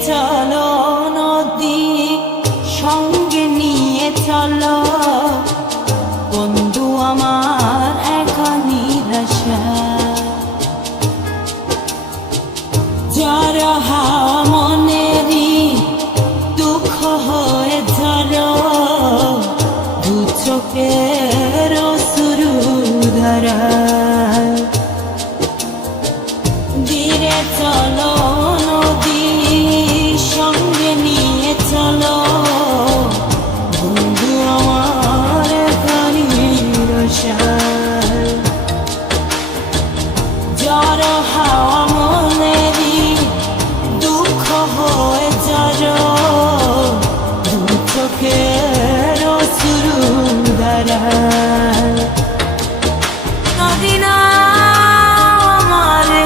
চলো নদী সঙ্গে নিয়ে চলো বন্ধু আমার একা নিরাশা যারা হাওয়া মনেরই দুঃখ হয়ে ঝরো দু চোখের অশ্রু ধারা ধীরে চলো নদী সঙ্গে নিয়ে চলো বন্ধু আমার গাড়ির জ্বর হাওয়া মনেরই দুঃখ হয়ে যারো দু চোখের অশ্রু ধারা নদী না আমারে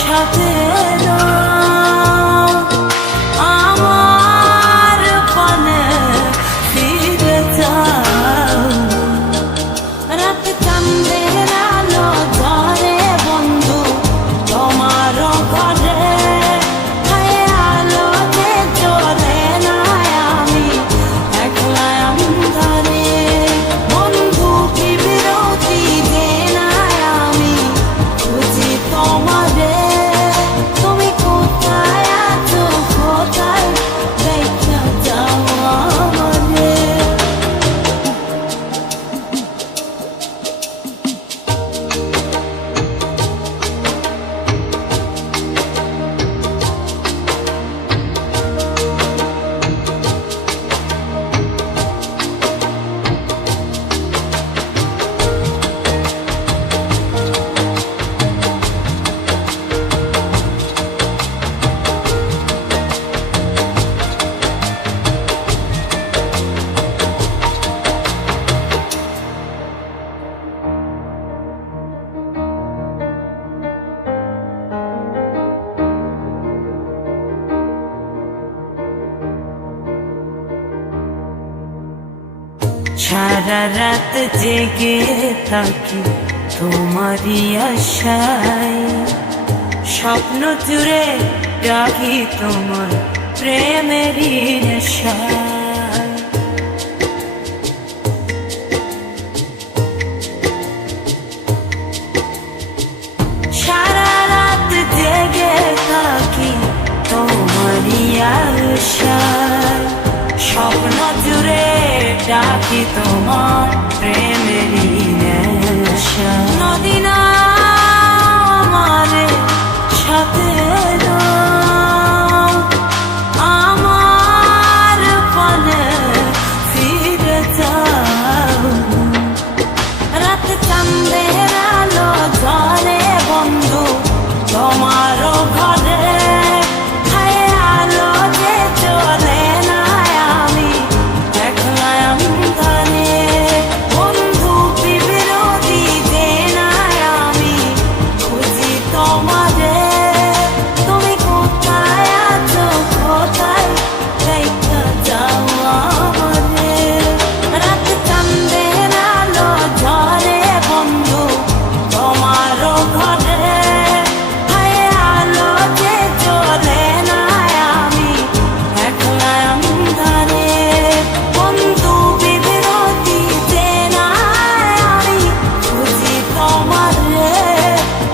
সাথে আমার পানে ফিরে যাও রাত চাঁদের আলো ধরে বন্ধু তোমার ঘরে আলো যে জ্বলে না আমি একলা অন্ধকারে বন্ধু কি বিরতি যে না আমি খুঁজি তোমারে তুমি কোথায় আছো কোথায় দেখা যাও আমারে সারা রাত জেগে থাকি তোমারই আশায় স্বপ্ন জুড়ে রাখি তোমার প্রেমেরই নেশায় সারা রাত জেগে থাকি তোমারই আশায় স্বপ্ন জুড়ে ডাকি তোমার প্রেমেরই নেশা নদী না আমারে সাথে আমার পানে ফিরে যাও রাত চাঁদের আলো ধরে বন্ধু তোমার ঘরে আলো যে চলে না আমি একলা অন্ধকারে বন্ধু কি বিরতি যে না আমি খুঁজি তোমারে তুমি কোথায় আছো কোথায় দেখা যাও আমারে রাত চাঁদের আলো ঝরে বন্ধু তোমার ঘরে আলো যে চলে না আমি একলা অন্ধকারে বন্ধু বিরতি যে না আমি খুঁজি তোমারে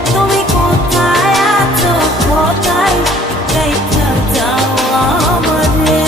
তুমি কোথায় আছো কোথায় দেখা যাও আমারে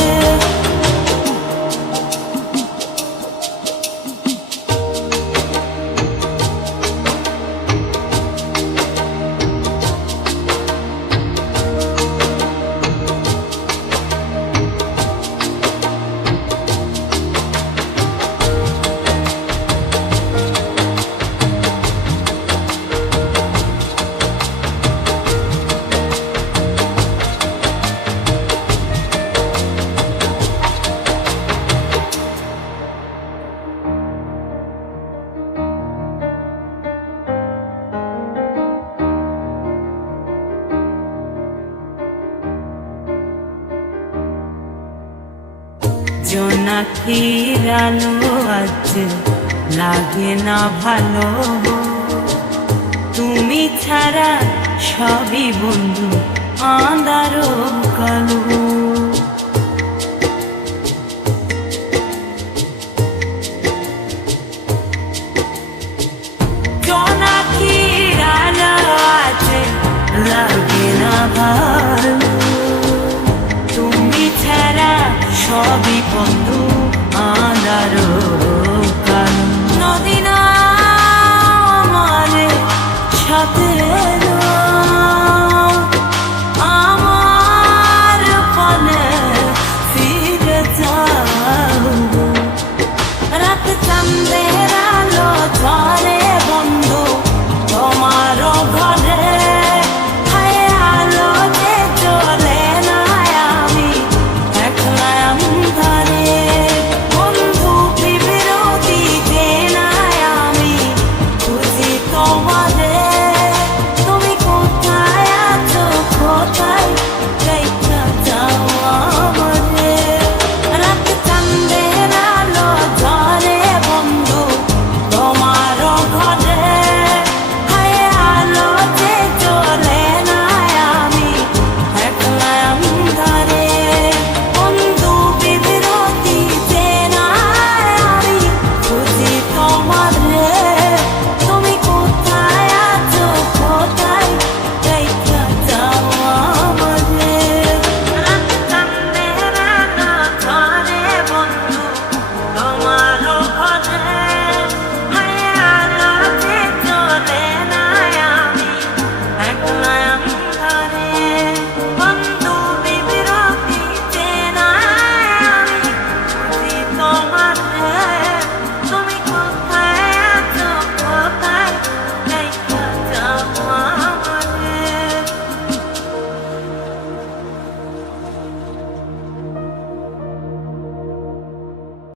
জোনাকির আলো আজ লাগে না ভালো তুমি ছাড়া সবই বন্ধু আঁধারো কালো